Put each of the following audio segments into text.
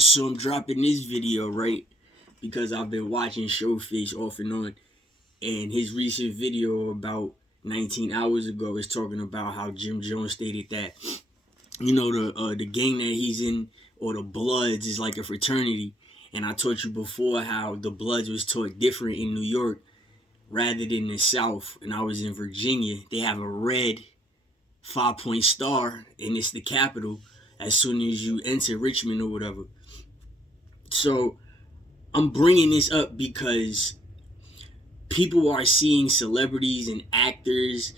So I'm dropping this video, right? Because I've been watching Showface off and on, and his recent video about 19 hours ago is talking about how Jim Jones stated that the gang that he's in, or the Bloods, is like a fraternity. And I taught you before how the Bloods was taught different in New York rather than the South. And I was in Virginia. They have a red 5-point star, and it's the capital as soon as you enter Richmond or whatever. So I'm bringing this up because people are seeing celebrities and actors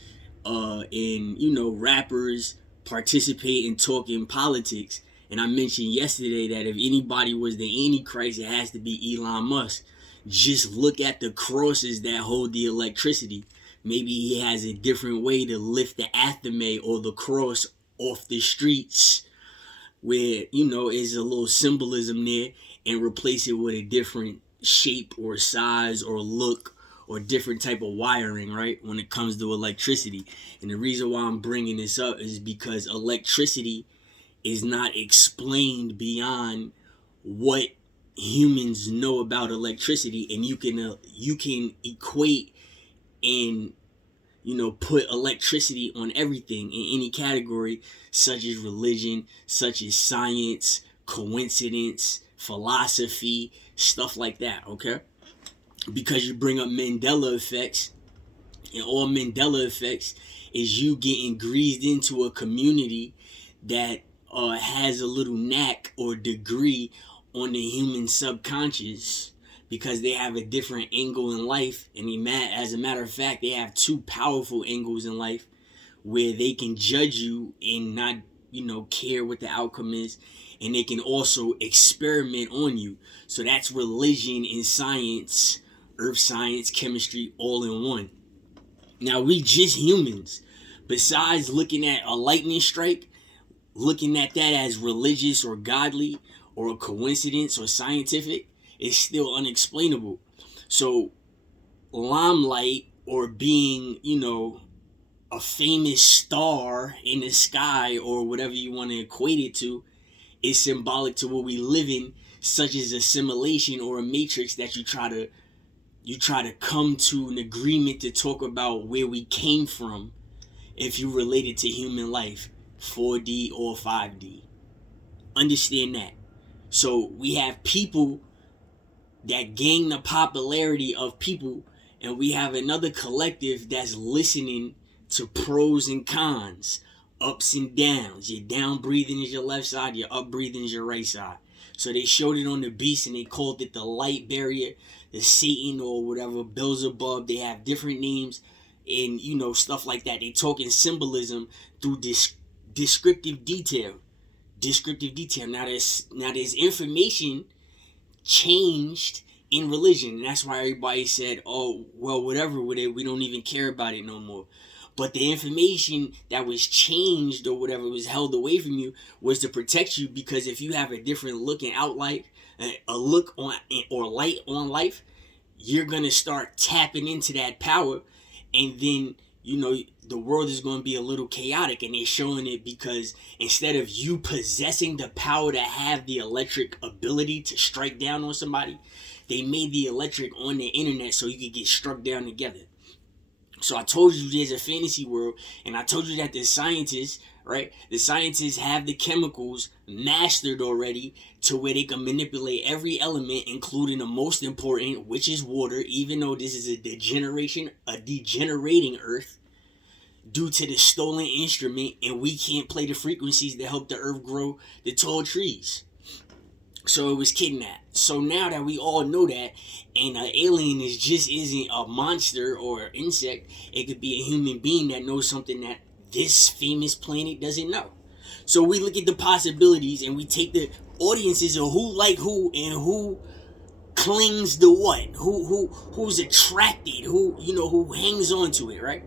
and rappers participate in talking politics. And I mentioned yesterday that if anybody was the Antichrist, it has to be Elon Musk. Just look at the crosses that hold the electricity. Maybe he has a different way to lift the athame or the cross off the streets where, is a little symbolism there, and replace it with a different shape or size or look or different type of wiring, right, when it comes to electricity. And the reason why I'm bringing this up is because electricity is not explained beyond what humans know about electricity, and you can equate and put electricity on everything in any category, such as religion, such as science, coincidence, philosophy, stuff like that, okay? Because you bring up Mandela effects, and all Mandela effects is you getting greased into a community that has a little knack or degree on the human subconscious, because they have a different angle in life. And as a matter of fact, they have two powerful angles in life where they can judge you and not care what the outcome is, and they can also experiment on you. So that's religion and science, earth science, chemistry, all in one. Now, we just humans. Besides looking at a lightning strike, looking at that as religious or godly or a coincidence or scientific, is still unexplainable. So limelight, or being, a famous star in the sky, or whatever you want to equate it to, is symbolic to what we live in, such as a simulation or a matrix that you try to come to an agreement to talk about where we came from, if you relate it to human life, 4D or 5D. Understand that. So we have people that gain the popularity of people, and we have another collective that's listening to pros and cons, ups and downs. Your down breathing is your left side, your up breathing is your right side. So they showed it on the beast, and they called it the light barrier, the Satan, or whatever, Beelzebub. They have different names and stuff like that. They talk in symbolism through descriptive detail. Now there's information changed in religion, and that's why everybody said, oh well, whatever with it, we don't even care about it no more. But the information that was changed or whatever was held away from you was to protect you, because if you have a different look and outline, a look on or light on life, you're gonna start tapping into that power, and then the world is going to be a little chaotic. And they're showing it because instead of you possessing the power to have the electric ability to strike down on somebody, they made the electric on the internet so you could get struck down together. So I told you there's a fantasy world, and I told you that the scientists have the chemicals mastered already to where they can manipulate every element, including the most important, which is water, even though this is a degenerating earth due to the stolen instrument, and we can't play the frequencies that help the earth grow the tall trees. So it was kidnapped. So now that we all know that, and an alien isn't a monster or an insect, it could be a human being that knows something that this famous planet doesn't know. So we look at the possibilities, and we take the audiences of who like who, and who clings to what, who's attracted, who hangs on to it, right?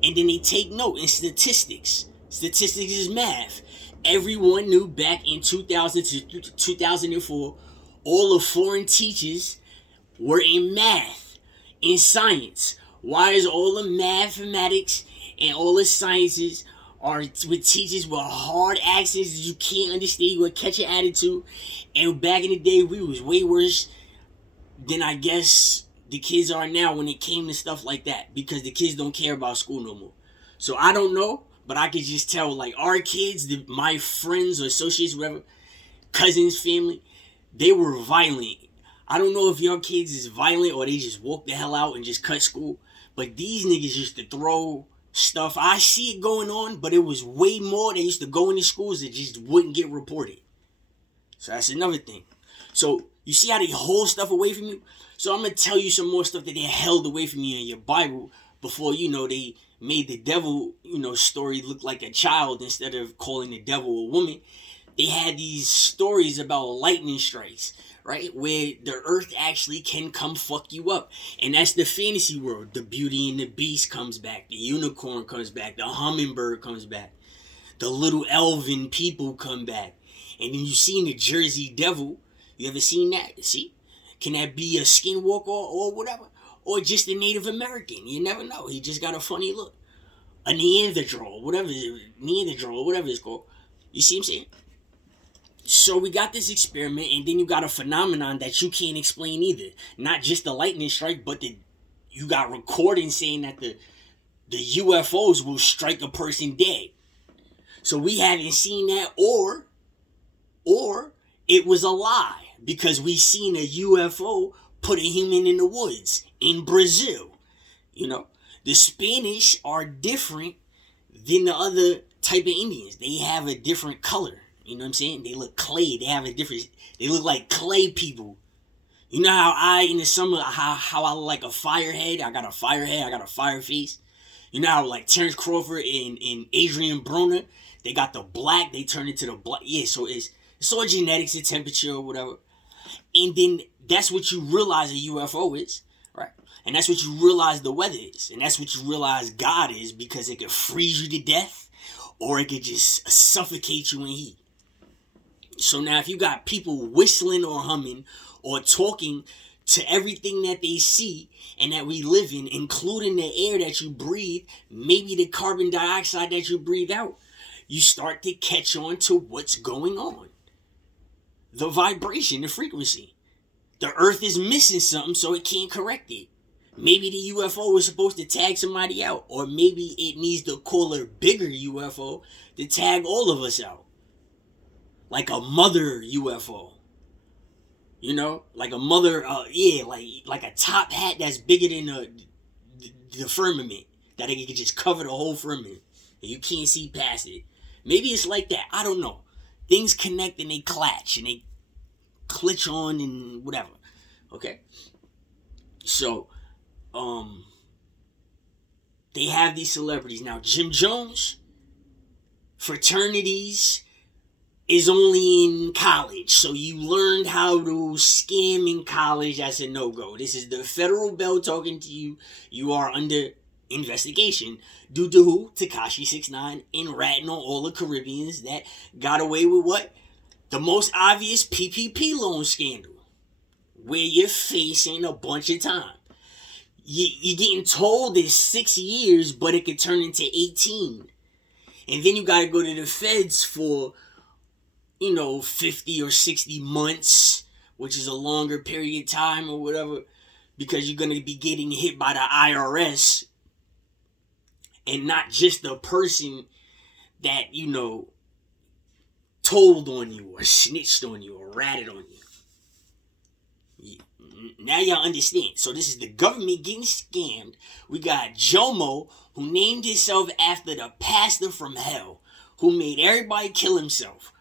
And then they take note in statistics. Statistics is math. Everyone knew back in 2000 to 2004, all the foreign teachers were in math, in science. Why is all the mathematics and all the sciences or with teachers with hard accents that you can't understand, you would catch an attitude. And back in the day, we was way worse than I guess the kids are now when it came to stuff like that, because the kids don't care about school no more. So I don't know, but I could just tell, like, our kids, my friends or associates, whatever, cousins, family, they were violent. I don't know if your kids is violent or they just walk the hell out and just cut school, but these niggas used to throw stuff. I see it going on, but it was way more. They used to go into schools that just wouldn't get reported. So that's another thing. So you see how they hold stuff away from you? So I'm going to tell you some more stuff that they held away from you in your Bible before, they made the devil, story look like a child instead of calling the devil a woman. They had these stories about lightning strikes, right? Where the earth actually can come fuck you up. And that's the fantasy world. The Beauty and the Beast comes back. The unicorn comes back. The hummingbird comes back. The little elven people come back. And then you seen the Jersey Devil. You ever seen that? See? Can that be a skinwalker or whatever? Or just a Native American? You never know. He just got a funny look. A Neanderthal, whatever it's called. You see what I'm saying? So we got this experiment, and then you got a phenomenon that you can't explain either. Not just the lightning strike, but you got recordings saying that the UFOs will strike a person dead. So we haven't seen that, or it was a lie, because we seen a UFO put a human in the woods in Brazil. The Spanish are different than the other type of Indians. They have a different color. You know what I'm saying? They look clay. They look like clay people. You know how in the summer, how I look like a firehead? I got a firehead. I got a fire face. You know how like Terrence Crawford and Adrian Broner, they got the black, they turn into the black. Yeah, so it's all genetics and temperature or whatever. And then that's what you realize a UFO is, right? And that's what you realize the weather is. And that's what you realize God is, because it could freeze you to death or it could just suffocate you in heat. So now if you got people whistling or humming or talking to everything that they see and that we live in, including the air that you breathe, maybe the carbon dioxide that you breathe out, you start to catch on to what's going on. The vibration, the frequency. The earth is missing something, so it can't correct it. Maybe the UFO is supposed to tag somebody out, or maybe it needs to call a bigger UFO to tag all of us out. Like a mother UFO. Like a mother, like a top hat that's bigger than the firmament, that it can just cover the whole firmament and you can't see past it. Maybe it's like that. I don't know. Things connect and they clatch and they clitch on and whatever. Okay? So, they have these celebrities. Now, Jim Jones, fraternities, is only in college. So you learned how to scam in college. That's a no-go. This is the federal bell talking to you. You are under investigation due to who? Tekashi 6ix9ine and ratting on all the Caribbeans that got away with what? The most obvious PPP loan scandal, where you're facing a bunch of time. You're getting told it's 6 years, but it could turn into 18. And then you got to go to the feds for 50 or 60 months, which is a longer period of time or whatever, because you're going to be getting hit by the IRS and not just the person that, told on you or snitched on you or ratted on you. Now y'all understand. So this is the government getting scammed. We got Jomo, who named himself after the pastor from hell, who made everybody kill himself.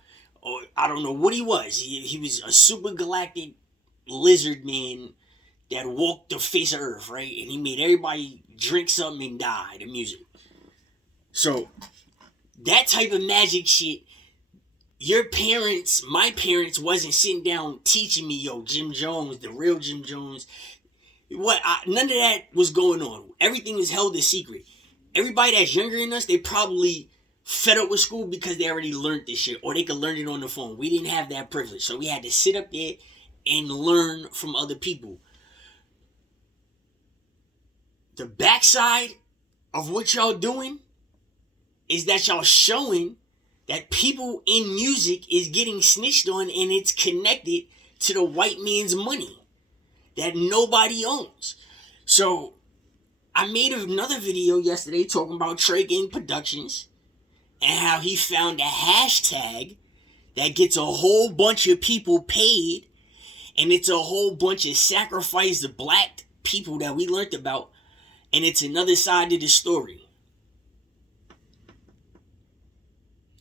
Or I don't know what he was. He was a super galactic lizard man that walked the face of Earth, right? And he made everybody drink something and die, the music. So, that type of magic shit, my parents wasn't sitting down teaching me, Jim Jones, the real Jim Jones. None of that was going on. Everything was held a secret. Everybody that's younger than us, they probably fed up with school because they already learned this shit, or they could learn it on the phone. We didn't have that privilege, so we had to sit up there and learn from other people. The backside of what y'all doing is that y'all showing that people in music is getting snitched on, and it's connected to the white man's money that nobody owns. So I made another video yesterday talking about Trey Gang Productions and how he found a hashtag that gets a whole bunch of people paid, and it's a whole bunch of sacrificed black people that we learned about, and it's another side to the story.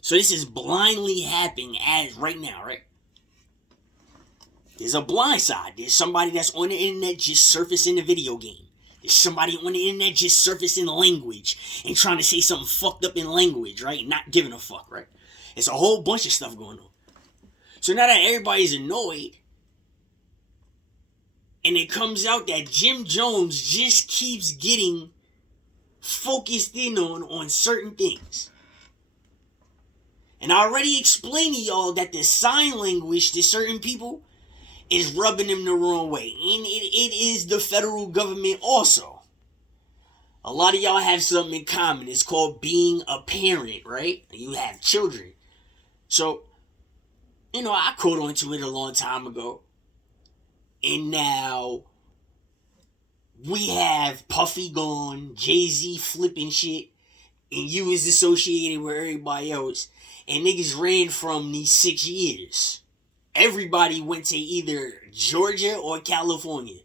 So this is blindly happening as right now, right? There's a blind side. There's somebody that's on the internet just surfacing the video game. There's somebody on the internet just surfacing language and trying to say something fucked up in language, right? Not giving a fuck, right? It's a whole bunch of stuff going on. So now that everybody's annoyed, and it comes out that Jim Jones just keeps getting focused in on certain things. And I already explained to y'all that the sign language to certain people is rubbing them the wrong way. And it is the federal government also. A lot of y'all have something in common. It's called being a parent, right? You have children. So, I caught on to it a long time ago. And now we have Puffy gone, Jay-Z flipping shit, and you is associated with everybody else. And niggas ran from these 6 years. Everybody went to either Georgia or California.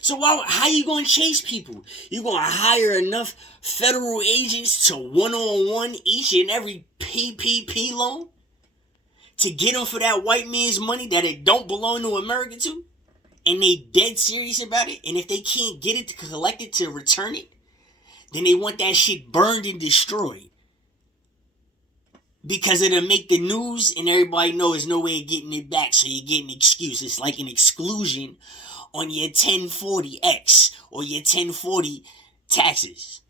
So how you going to chase people? You going to hire enough federal agents to one-on-one each and every PPP loan to get them for that white man's money that it don't belong to America to? And they dead serious about it? And if they can't get it to collect it to return it, then they want that shit burned and destroyed. Because it'll make the news and everybody know there's no way of getting it back, so you get an excuse. It's like an exclusion on your 1040X or your 1040 taxes.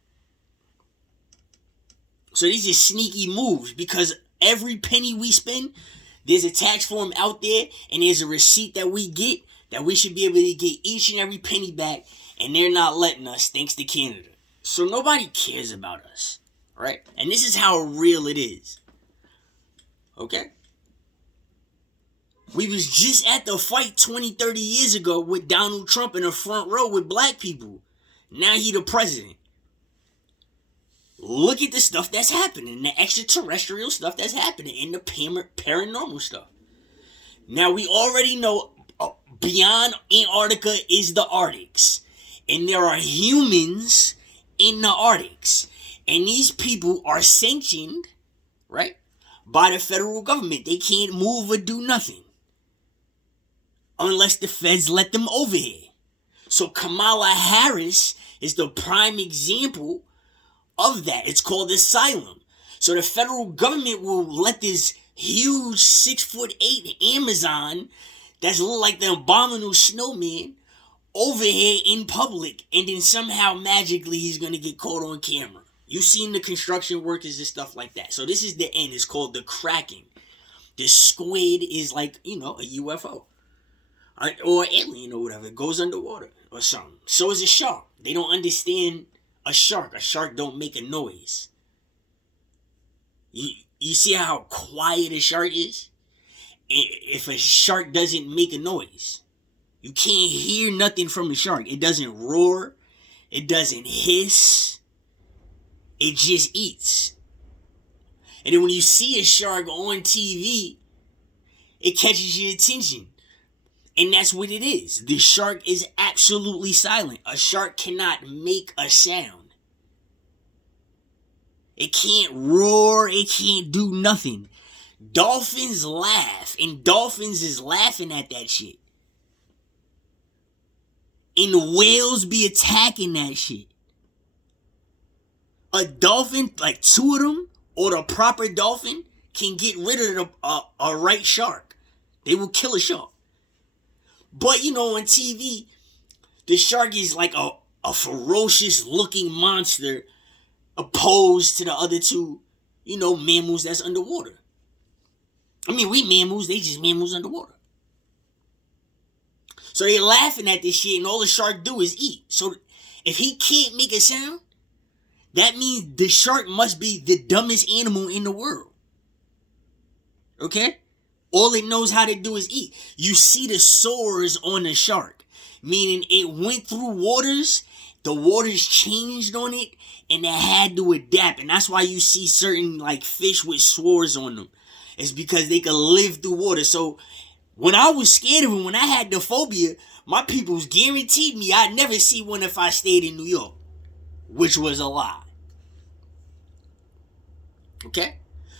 So these are sneaky moves, because every penny we spend, there's a tax form out there and there's a receipt that we get that we should be able to get each and every penny back, and they're not letting us thanks to Canada. So nobody cares about us, right? And this is how real it is. Okay? We was just at the fight 20, 30 years ago with Donald Trump in the front row with black people. Now he the president. Look at the stuff that's happening, the extraterrestrial stuff that's happening, and the paranormal stuff. Now we already know beyond Antarctica is the Arctics. And there are humans in the Arctics. And these people are sanctioned, right, by the federal government. They can't move or do nothing unless the feds let them over here. So Kamala Harris is the prime example of that. It's called asylum. So the federal government will let this huge 6'8" Amazon that's look like the abominable snowman over here in public, and then somehow magically he's gonna get caught on camera. You've seen the construction workers and stuff like that. So this is the end. It's called the Kraken. The squid is like, a UFO. Or alien or whatever. It goes underwater or something. So is a shark. They don't understand a shark. A shark don't make a noise. You see how quiet a shark is? If a shark doesn't make a noise, you can't hear nothing from the shark. It doesn't roar. It doesn't hiss. It just eats. And then when you see a shark on TV, it catches your attention. And that's what it is. The shark is absolutely silent. A shark cannot make a sound. It can't roar. It can't do nothing. Dolphins laugh. And dolphins is laughing at that shit. And the whales be attacking that shit. A dolphin, like two of them, or the proper dolphin, can get rid of a right shark. They will kill a shark. But, on TV, the shark is like a ferocious looking monster opposed to the other two, mammals that's underwater. I mean, we mammals, they just mammals underwater. So they're laughing at this shit, and all the shark do is eat. So, If he can't make a sound, that means the shark must be the dumbest animal in the world. Okay? All it knows how to do is eat. You see the sores on the shark, meaning it went through waters, the waters changed on it, and it had to adapt. And that's why you see certain like fish with sores on them. It's because they can live through water. So when I was scared of them, when I had the phobia, my peoples guaranteed me I'd never see one if I stayed in New York, which was a lie. Okay?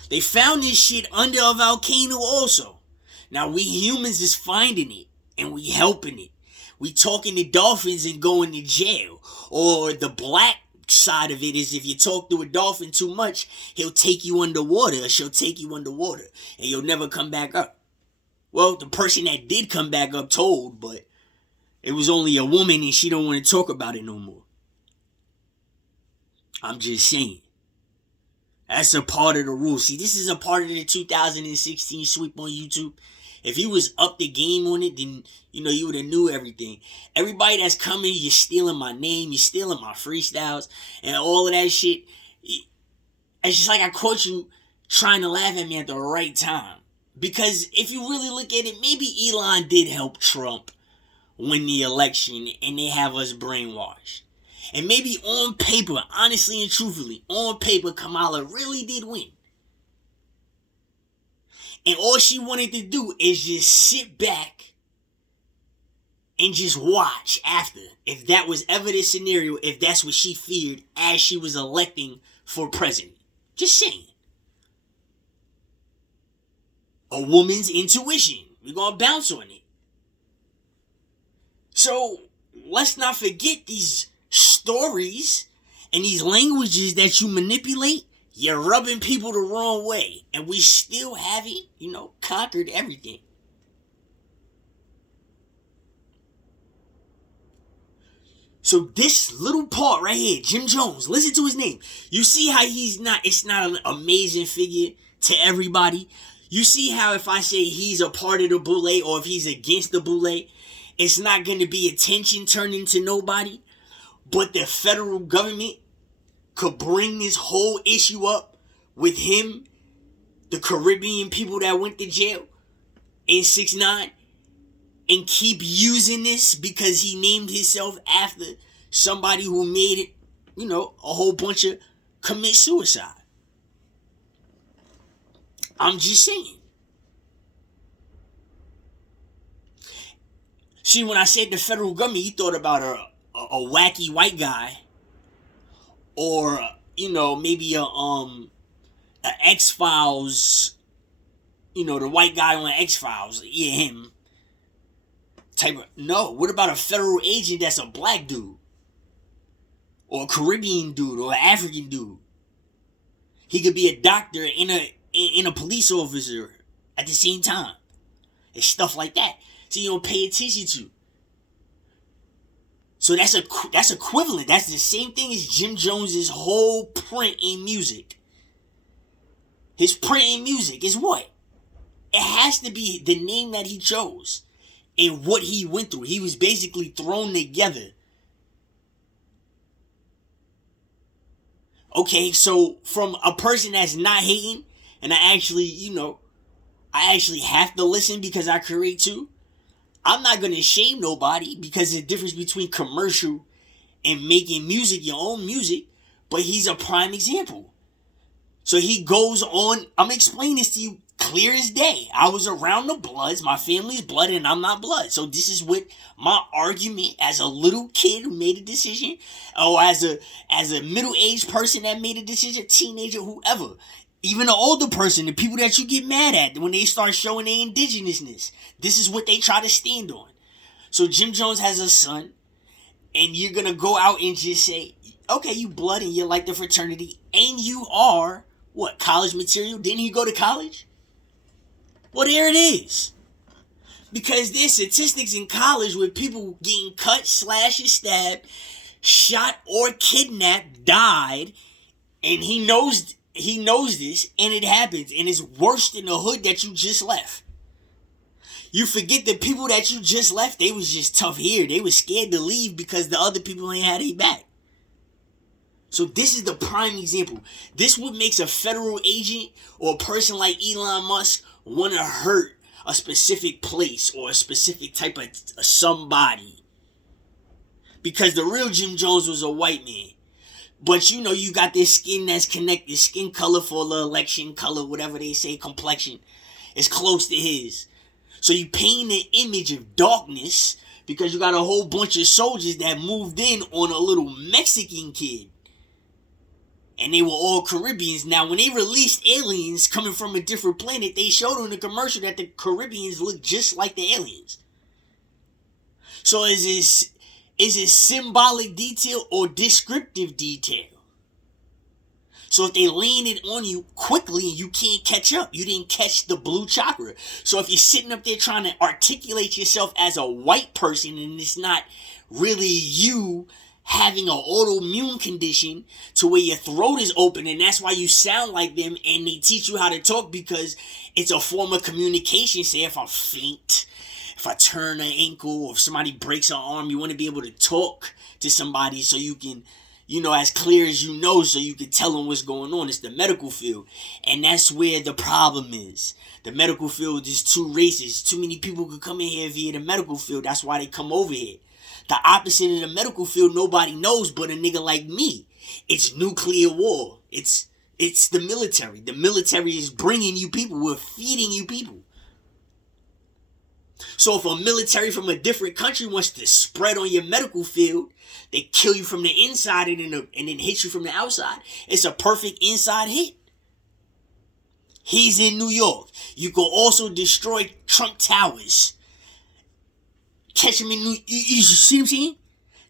They found this shit under a volcano also. Now we humans is finding it and we helping it. We talking to dolphins and going to jail. Or the black side of it is if you talk to a dolphin too much, he'll take you underwater or she'll take you underwater and you'll never come back up. Well, the person that did come back up told, but it was only a woman and she don't want to talk about it no more. I'm just saying. That's a part of the rule. See, this is a part of the 2016 sweep on YouTube. If you was up the game on it, then, you would have knew everything. Everybody that's coming, you're stealing my name, you're stealing my freestyles, and all of that shit. It's just like I caught you trying to laugh at me at the right time. Because if you really look at it, maybe Elon did help Trump win the election and they have us brainwashed. And maybe on paper, honestly and truthfully, on paper, Kamala really did win. And all she wanted to do is just sit back and just watch after. If that was ever the scenario, if that's what she feared as she was electing for president. Just saying. A woman's intuition. We're going to bounce on it. So, let's not forget these stories and these languages that you manipulate. You're rubbing people the wrong way. And we still haven't, conquered everything. So this little part right here, Jim Jones, listen to his name. You see how it's not an amazing figure to everybody. You see how if I say he's a part of the Boule or if he's against the Boule, it's not going to be attention turned into nobody. But the federal government could bring this whole issue up with him, the Caribbean people that went to jail in 6ix9ine, and keep using this because he named himself after somebody who made it, a whole bunch of commit suicide. I'm just saying. See, when I said the federal government, you thought about a wacky white guy, or maybe a X-Files, the white guy on X-Files, yeah, him. Type of, no, what about a federal agent that's a black dude? Or a Caribbean dude, or an African dude? He could be a doctor and a police officer at the same time. It's stuff like that. So you don't pay attention to. So that's equivalent. That's the same thing as Jim Jones's whole print in music. His print in music is what? It has to be the name that he chose and what he went through. He was basically thrown together. Okay, so from a person that's not hating, and I actually have to listen because I create too. I'm not going to shame nobody because there's a difference between commercial and making music, your own music. But he's a prime example. So he goes on. I'm explaining this to you clear as day. I was around the Bloods. My family's blood and I'm not blood. So this is what my argument as a little kid who made a decision, or as a middle-aged person that made a decision, teenager, whoever. Even an older person, the people that you get mad at when they start showing their indigenousness. This is what they try to stand on. So Jim Jones has a son, and you're going to go out and just say, okay, you blood and you're like the fraternity, and you are, what, college material? Didn't he go to college? Well, there it is. Because there's statistics in college with people getting cut, slashed, stabbed, shot, or kidnapped, died, and he knows this, and it happens, and it's worse than the hood that you just left. You forget the people that you just left, they was just tough here. They was scared to leave because the other people ain't had their back. So this is the prime example. This what makes a federal agent or a person like Elon Musk want to hurt a specific place or a specific type of somebody. Because the real Jim Jones was a white man. But you know, you got this skin that's connected, skin color for the election color, whatever they say, complexion, is close to his. So you paint an image of darkness because you got a whole bunch of soldiers that moved in on a little Mexican kid. And they were all Caribbeans. Now, when they released aliens coming from a different planet, they showed on the commercial that the Caribbeans look just like the aliens. So is it symbolic detail or descriptive detail? So if they land it on you quickly, you can't catch up. You didn't catch the blue chakra. So if you're sitting up there trying to articulate yourself as a white person and it's not really you having an autoimmune condition to where your throat is open and that's why you sound like them, and they teach you how to talk because it's a form of communication. Say if I faint, if I turn an ankle, or if somebody breaks an arm, you want to be able to talk to somebody so you can, as clear as you know, so you can tell them what's going on. It's the medical field. And that's where the problem is. The medical field is too racist. Too many people could come in here via the medical field. That's why they come over here. The opposite of the medical field, nobody knows but a nigga like me. It's nuclear war. It's the military. The military is bringing you people. We're feeding you people. So if a military from a different country wants to spread on your medical field, they kill you from the inside and then hit you from the outside. It's a perfect inside hit. He's in New York. You can also destroy Trump Towers. Catch him in New York. You see what I'm saying?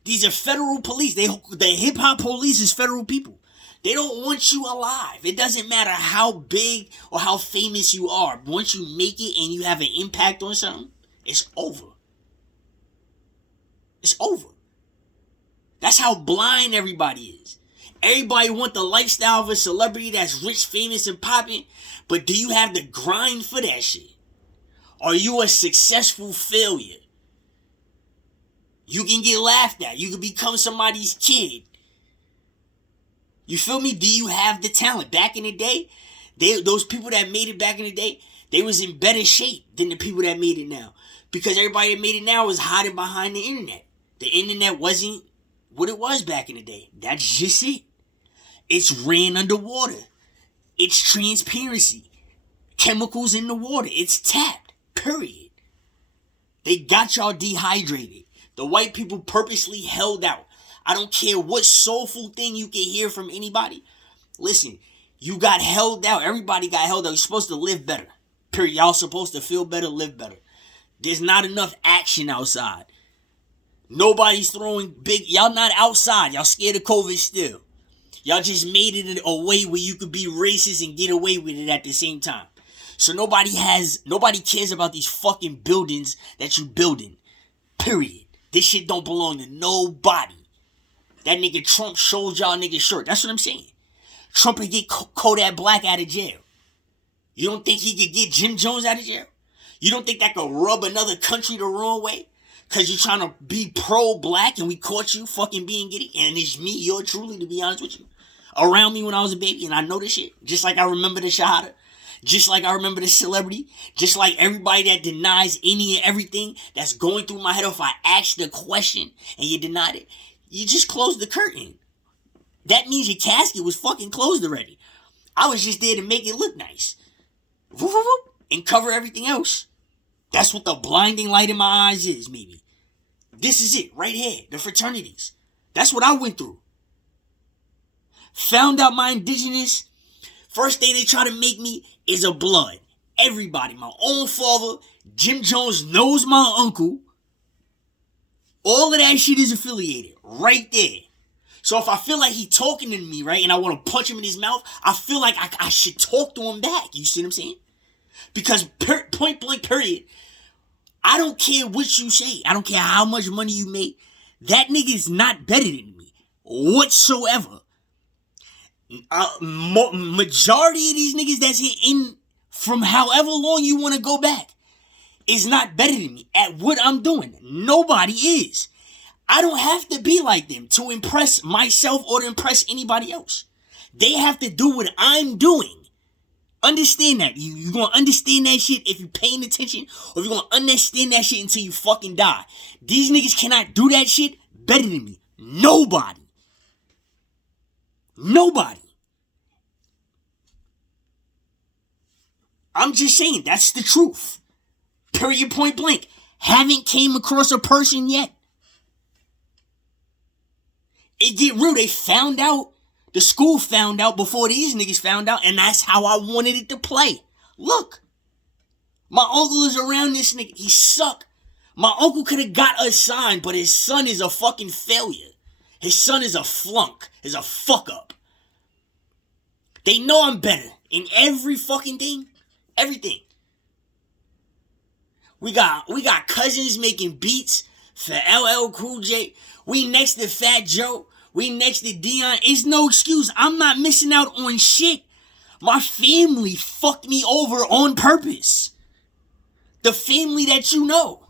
These are federal police. The hip-hop police is federal people. They don't want you alive. It doesn't matter how big or how famous you are. Once you make it and you have an impact on something, it's over. It's over. That's how blind everybody is. Everybody want the lifestyle of a celebrity that's rich, famous, and popping, but do you have the grind for that shit? Are you a successful failure? You can get laughed at. You can become somebody's kid. You feel me? Do you have the talent? Back in the day, those people that made it back in the day, they was in better shape than the people that made it now. Because everybody that made it now is hiding behind the internet. The internet wasn't what it was back in the day. That's just it. It's ran underwater. It's transparency. Chemicals in the water. It's tapped. Period. They got y'all dehydrated. The white people purposely held out. I don't care what soulful thing you can hear from anybody. Listen, you got held out. Everybody got held out. You're supposed to live better. Period. Y'all supposed to feel better, live better. There's not enough action outside. Nobody's throwing big. Y'all not outside. Y'all scared of COVID still. Y'all just made it a way where you could be racist and get away with it at the same time. So nobody cares about these fucking buildings that you building. Period. This shit don't belong to nobody. That nigga Trump showed y'all niggas short. That's what I'm saying. Trump would get Kodak Black out of jail. You don't think he could get Jim Jones out of jail? You don't think that could rub another country the wrong way? Because you're trying to be pro-black and we caught you fucking being giddy? And it's me, you're truly, to be honest with you. Around me when I was a baby, and I know this shit. Just like I remember the Shahada. Just like I remember the celebrity. Just like everybody that denies any and everything that's going through my head. If I asked the question and you denied it, you just closed the curtain. That means your casket was fucking closed already. I was just there to make it look nice. And cover everything else. That's what the blinding light in my eyes is, maybe. This is it, right here. The fraternities. That's what I went through. Found out my indigenous. First thing they try to make me is a blood. Everybody, my own father, Jim Jones knows my uncle. All of that shit is affiliated right there. So if I feel like he talking to me, right, and I want to punch him in his mouth, I feel like I should talk to him back. You see what I'm saying? Because point blank period, I don't care what you say. I don't care how much money you make. That nigga is not better than me whatsoever. Majority of these niggas that's here in from however long you want to go back is not better than me at what I'm doing. Nobody is. I don't have to be like them to impress myself or to impress anybody else. They have to do what I'm doing. Understand that. You're going to understand that shit if you're paying attention, or you're going to understand that shit until you fucking die. These niggas cannot do that shit better than me. Nobody. Nobody. I'm just saying, that's the truth. Period, point blank. Haven't came across a person yet. It get real. They found out. The school found out before these niggas found out, and that's how I wanted it to play. Look. My uncle is around this nigga. He suck. My uncle could have got us signed, but his son is a fucking failure. His son is a flunk. Is a fuck up. They know I'm better in every fucking thing. Everything. We got cousins making beats for LL Cool J. We next to Fat Joe. We next to Dion. It's no excuse. I'm not missing out on shit. My family fucked me over on purpose. The family that you know.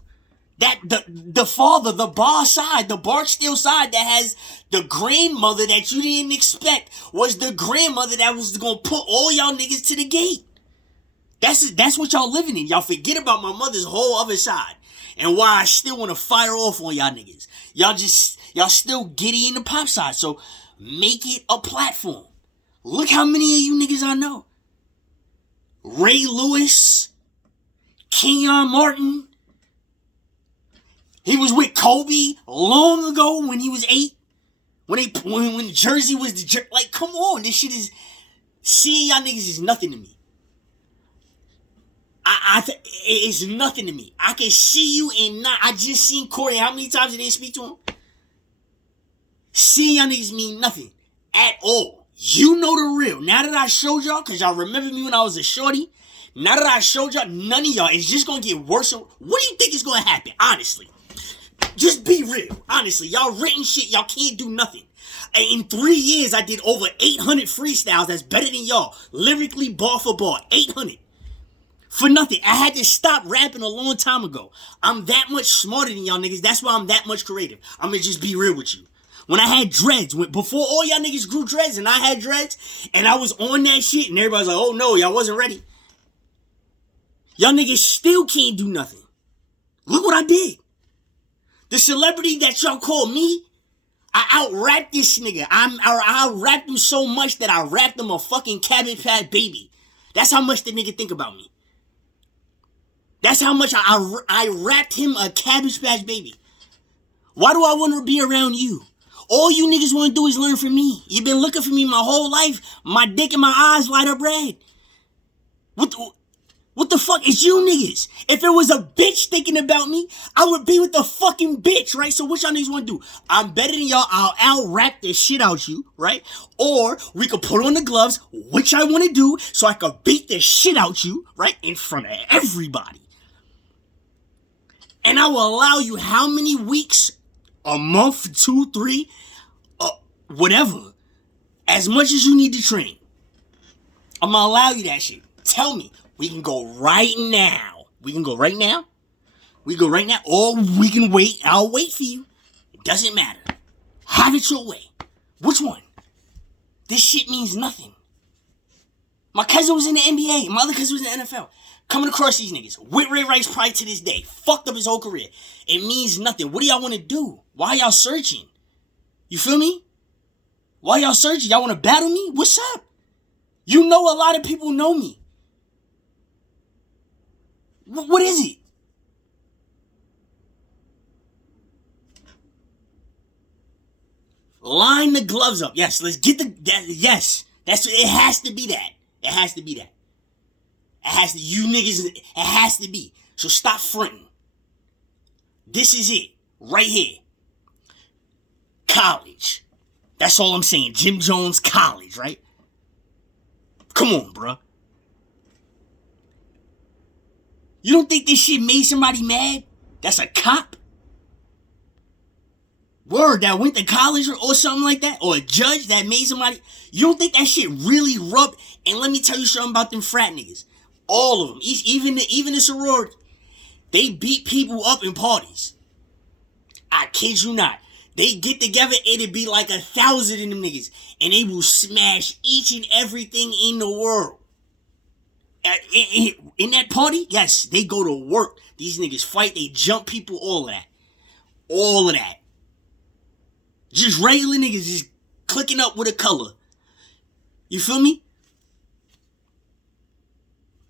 That the father, the bar side, the Barksdale side that has the grandmother that you didn't expect was the grandmother that was gonna put all y'all niggas to the gate. That's what y'all living in. Y'all forget about my mother's whole other side. And why I still want to fire off on y'all niggas. Y'all still giddy in the pop side. So make it a platform. Look how many of you niggas I know. Ray Lewis. Kenyon Martin. He was with Kobe long ago when he was 8. When Jersey was the Jersey. Like, come on. This shit is... Seeing y'all niggas is nothing to me. It's nothing to me. I can see you and not... I just seen Corey. How many times did they speak to him? Seeing y'all niggas mean nothing. At all. You know the real. Now that I showed y'all, because y'all remember me when I was a shorty. Now that I showed y'all, none of y'all, it's just going to get worse. What do you think is going to happen? Honestly. Just be real. Honestly. Y'all written shit. Y'all can't do nothing. In 3 years, I did over 800 freestyles. That's better than y'all. Lyrically, bar for bar. 800. For nothing. I had to stop rapping a long time ago. I'm that much smarter than y'all niggas. That's why I'm that much creative. I'm going to just be real with you. When I had dreads, before all y'all niggas grew dreads and I had dreads, and I was on that shit, and everybody's like, oh no, y'all wasn't ready. Y'all niggas still can't do nothing. Look what I did. The celebrity that y'all call me, I out-rapped this nigga. I out-rapped him so much that I rapped him a fucking Cabbage Patch Baby. That's how much the nigga think about me. That's how much I rapped him a Cabbage Patch Baby. Why do I want to be around you? All you niggas want to do is learn from me. You've been looking for me my whole life. My dick and my eyes light up red. What the fuck is you niggas? If it was a bitch thinking about me, I would be with the fucking bitch, right? So what y'all niggas want to do? I'm better than y'all. I'll out-rap the shit out you, right? Or we could put on the gloves, which I want to do, so I could beat the shit out you, right? In front of everybody. And I will allow you how many weeks? A month, 2, 3, whatever. As much as you need to train. I'm gonna allow you that shit. Tell me. We can go right now. We can go right now. We go right now. Or we can wait. I'll wait for you. It doesn't matter. Have it your way. Which one? This shit means nothing. My cousin was in the NBA. My other cousin was in the NFL. Coming across these niggas. With Ray Rice probably to this day. Fucked up his whole career. It means nothing. What do y'all want to do? Why y'all searching? You feel me? Why y'all searching? Y'all want to battle me? What's up? You know a lot of people know me. What is it? Line the gloves up. Yes, let's get yes. It has to be that. It has to be that. It has to, you niggas, it has to be. So stop fronting. This is it. Right here. College. That's all I'm saying. Jim Jones College, right? Come on, bruh. You don't think this shit made somebody mad? That's a cop? Word, that went to college or something like that? Or a judge that made somebody... You don't think that shit really rubbed? And let me tell you something about them frat niggas. All of them. Even the sorority. They beat people up in parties. I kid you not. They get together, it'd be like 1,000 of them niggas. And they will smash each and everything in the world. In that party, yes, they go to work. These niggas fight, they jump people, all of that. All of that. Just regular niggas just clicking up with a color. You feel me?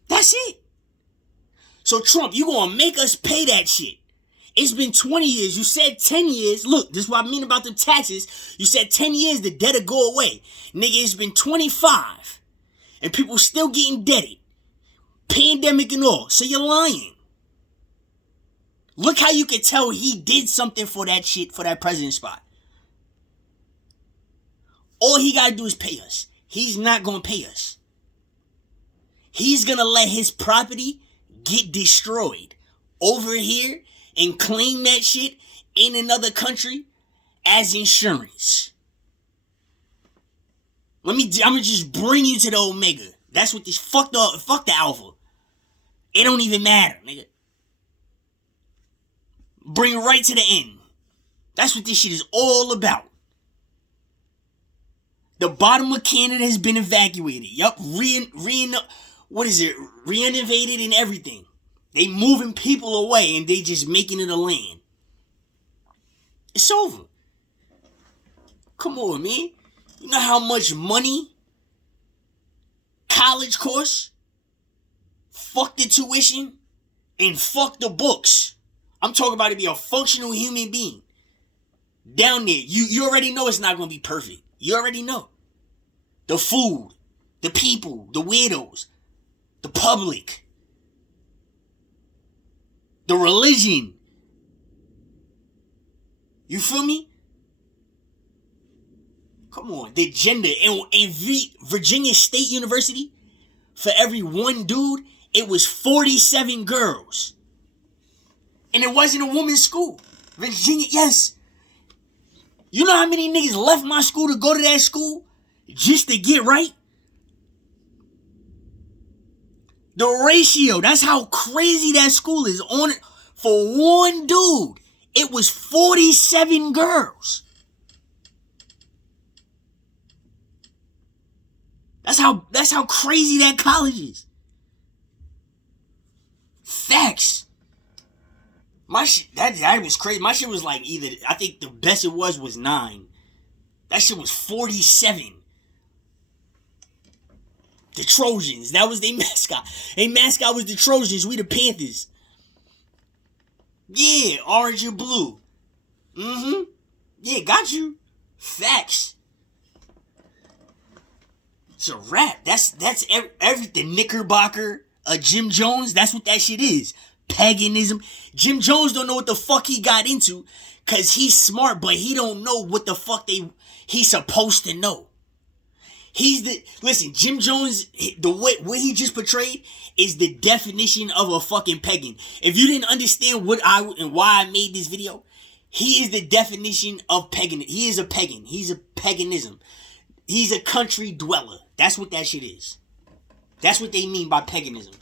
That's it. So Trump, you gonna make us pay that shit. It's been 20 years. You said 10 years. Look, this is what I mean about the taxes. You said 10 years, the debt will go away. Nigga, it's been 25. And people still getting debted. Pandemic and all. So you're lying. Look how you can tell he did something for that shit, for that president spot. All he gotta do is pay us. He's not gonna pay us. He's gonna let his property get destroyed over here and claim that shit in another country as insurance. I'm gonna just bring you to the omega. That's what this fuck the alpha. It don't even matter, nigga. Bring it right to the end. That's what this shit is all about. The bottom of Canada has been evacuated. Yup, renovated and everything. They moving people away and they just making it a land. It's over. Come on, man. You know how much money college costs? Fuck the tuition and fuck the books. I'm talking about to be a functional human being. Down there, you already know it's not going to be perfect. You already know. The food, the people, the weirdos, the public, the religion. You feel me? Come on, the gender. In Virginia State University, for every one dude, it was 47 girls. And it wasn't a woman's school. Virginia, yes. You know how many niggas left my school to go to that school just to get right? The ratio, that's how crazy that school is. On it for one dude, it was 47 girls. That's how crazy that college is. Facts. My shit, that was crazy. My shit was like I think the best it was 9. That shit was 47. The Trojans, that was their mascot. Their mascot was the Trojans, we the Panthers. Yeah, orange and blue. Yeah, got you. Facts. It's a rap. That's everything. Knickerbocker, Jim Jones, that's what that shit is. Paganism. Jim Jones don't know what the fuck he got into because he's smart, but he don't know what the fuck he's supposed to know. Listen, Jim Jones, the way what he just portrayed is the definition of a fucking pagan. If you didn't understand why I made this video, he is the definition of pagan. He is a pagan. He's a paganism. He's a country dweller. That's what that shit is. That's what they mean by paganism.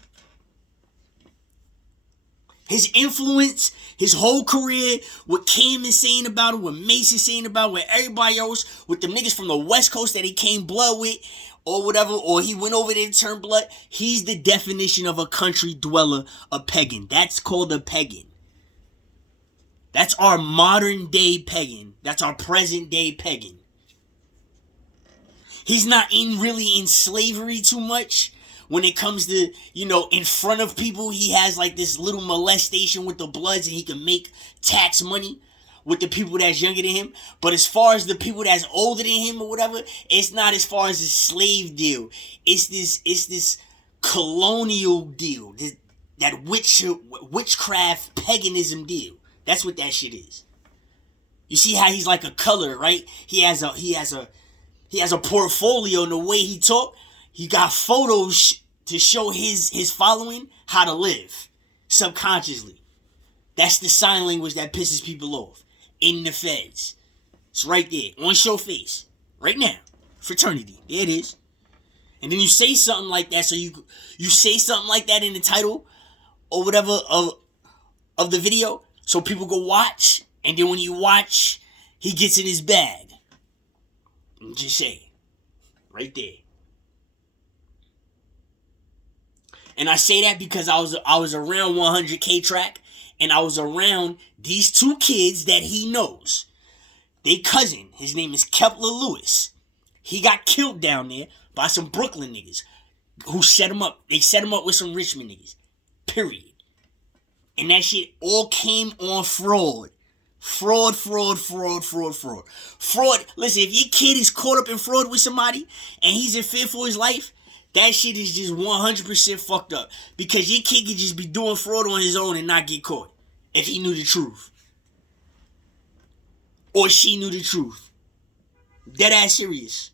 His influence, his whole career, what Cam is saying about him, what Mace is saying about him, what everybody else, with the niggas from the West Coast that he came blood with, or whatever, or he went over there to turn blood, he's the definition of a country dweller, a pagan. That's called a pagan. That's our modern day pagan. That's our present day pagan. He's not really in slavery too much. When it comes to, in front of people, he has like this little molestation with the Bloods and he can make tax money with the people that's younger than him. But as far as the people that's older than him or whatever, it's not as far as a slave deal. It's this colonial deal, that witchcraft paganism deal. That's what that shit is. You see how he's like a color, right? He has a portfolio in the way he talk. He got photos to show his following how to live subconsciously. That's the sign language that pisses people off in the feds. It's right there on your face right now. Fraternity, there it is. And then you say something like that. So you say something like that in the title or whatever of the video so people go watch, and then when you watch, he gets in his bag. I'm just saying. Right there. And I say that because I was around 100K track, and I was around these two kids that he knows. They cousin, his name is Kepler Lewis. He got killed down there by some Brooklyn niggas who set him up. They set him up with some Richmond niggas. Period. And that shit all came on fraud. Fraud. Listen, if your kid is caught up in fraud with somebody and he's in fear for his life, that shit is just 100% fucked up. Because your kid could just be doing fraud on his own and not get caught if he knew the truth. Or she knew the truth. Dead ass serious.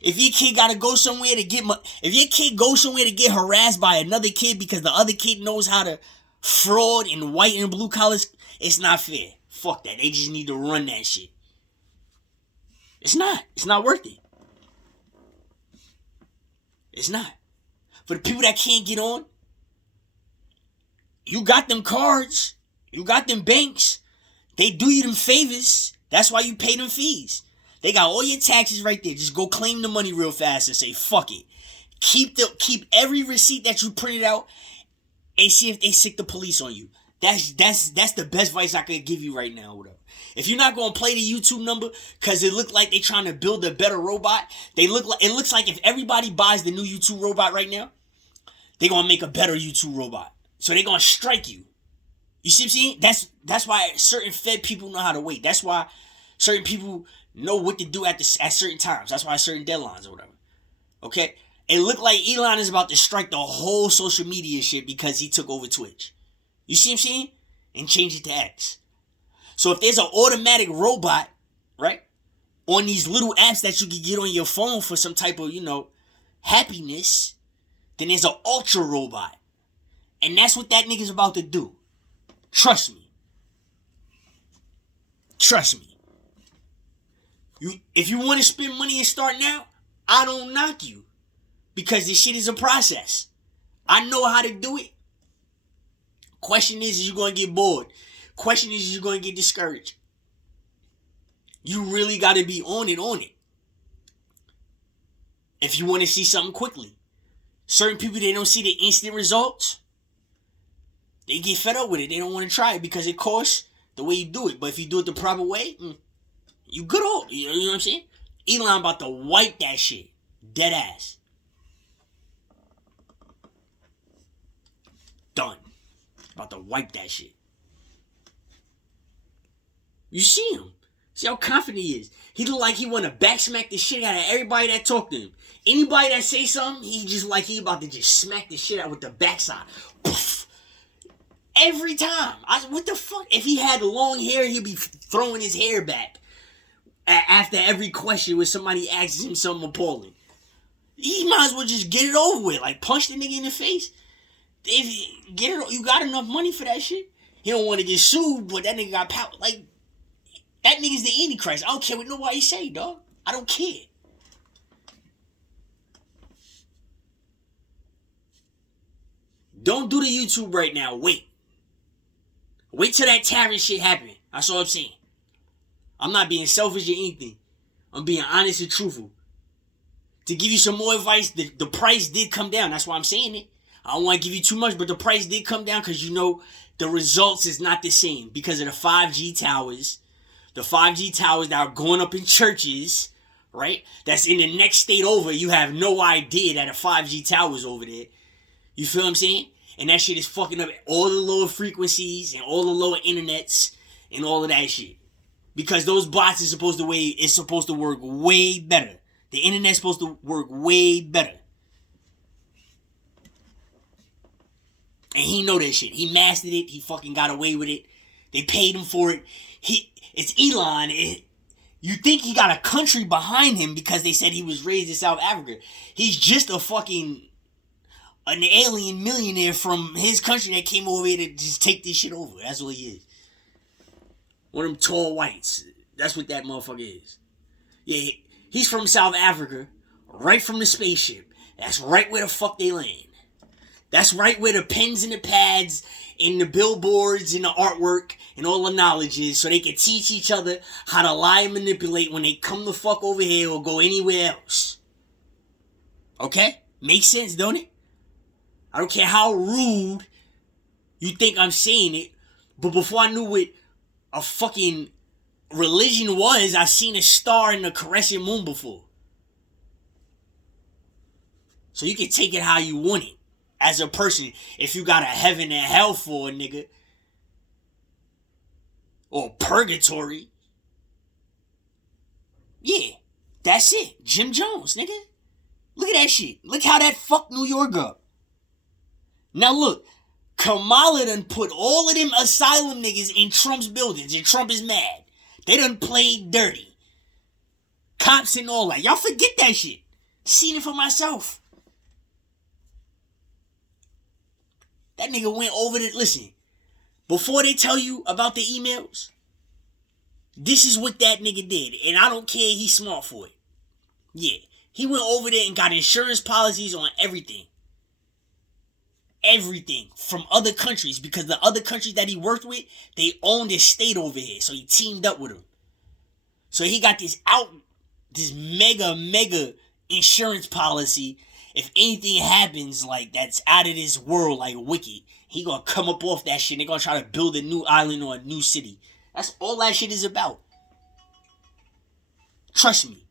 If your kid gotta go somewhere to get if your kid goes somewhere to get harassed by another kid because the other kid knows how to fraud in white and blue collars, it's not fair. Fuck that. They just need to run that shit. It's not worth it. It's not. For the people that can't get on, you got them cards. You got them banks. They do you them favors. That's why you pay them fees. They got all your taxes right there. Just go claim the money real fast and say, fuck it. Keep every receipt that you printed out and see if they sick the police on you. That's the best advice I could give you right now. Whatever. If you're not gonna play the YouTube number because it look like they trying to build a better robot, it looks like if everybody buys the new YouTube robot right now, they gonna make a better YouTube robot. So they gonna strike you. You see what I'm saying? That's why certain Fed people know how to wait. That's why certain people know what to do at certain times. That's why certain deadlines or whatever. Okay? It looked like Elon is about to strike the whole social media shit because he took over Twitch. You see what I'm saying? And change it to X. So if there's an automatic robot, right, on these little apps that you can get on your phone for some type of, happiness, then there's an ultra robot. And that's what that nigga's about to do. Trust me. Trust me. If you want to spend money and start now, I don't knock you. Because this shit is a process. I know how to do it. Question is you going to get bored? Question is you going to get discouraged? You really got to be on it. If you want to see something quickly. Certain people, they don't see the instant results. They get fed up with it. They don't want to try it because it costs the way you do it. But if you do it the proper way, you good old. You know what I'm saying? Elon about to wipe that shit. Dead ass. Done. About to wipe that shit. You see him. See how confident he is. He look like he want to backsmack the shit out of everybody that talk to him. Anybody that say something, he just like he about to just smack the shit out with the backside. Poof. Every time. What the fuck? If he had long hair, he'd be throwing his hair back after every question when somebody asks him something appalling. He might as well just get it over with. Like punch the nigga in the face. If you got enough money for that shit. He don't want to get sued, but that nigga got power. Like, that nigga's the Antichrist. I don't care what nobody say, dog. I don't care. Don't do the YouTube right now. Wait till that tariff shit happen. That's all I'm saying. I'm not being selfish or anything. I'm being honest and truthful. To give you some more advice, the price did come down. That's why I'm saying it. I don't want to give you too much, but the price did come down because the results is not the same because of the 5G towers. The 5G towers that are going up in churches, right? That's in the next state over. You have no idea that a 5G tower is over there. You feel what I'm saying? And that shit is fucking up all the lower frequencies and all the lower internets and all of that shit. Because those bots is supposed to work way better. The internet's supposed to work way better. And he know that shit. He mastered it. He fucking got away with it. They paid him for it. It's Elon. You think he got a country behind him because they said he was raised in South Africa. He's just an alien millionaire from his country that came over here to just take this shit over. That's what he is. One of them tall whites. That's what that motherfucker is. Yeah, he's from South Africa, right from the spaceship. That's right where the fuck they land. That's right where the pens and the pads and the billboards and the artwork and all the knowledge is, so they can teach each other how to lie and manipulate when they come the fuck over here or go anywhere else. Okay? Makes sense, don't it? I don't care how rude you think I'm saying it, but before I knew what a fucking religion was, I seen a star in the crescent moon before. So you can take it how you want it. As a person, if you got a heaven and hell for a nigga, or purgatory, yeah, that's it. Jim Jones, nigga. Look at that shit. Look how that fucked New York up. Now look, Kamala done put all of them asylum niggas in Trump's buildings, and Trump is mad. They done played dirty. Cops and all that. Y'all forget that shit. Seen it for myself. That nigga went over the... Listen, before they tell you about the emails, this is what that nigga did. And I don't care, he's smart for it. Yeah, he went over there and got insurance policies on everything. Everything from other countries, because the other countries that he worked with, they owned his state over here. So he teamed up with them. So he got this mega insurance policy. If anything happens like that's out of this world, like wicked, he gonna come up off that shit. They gonna try to build a new island or a new city. That's all that shit is about. Trust me.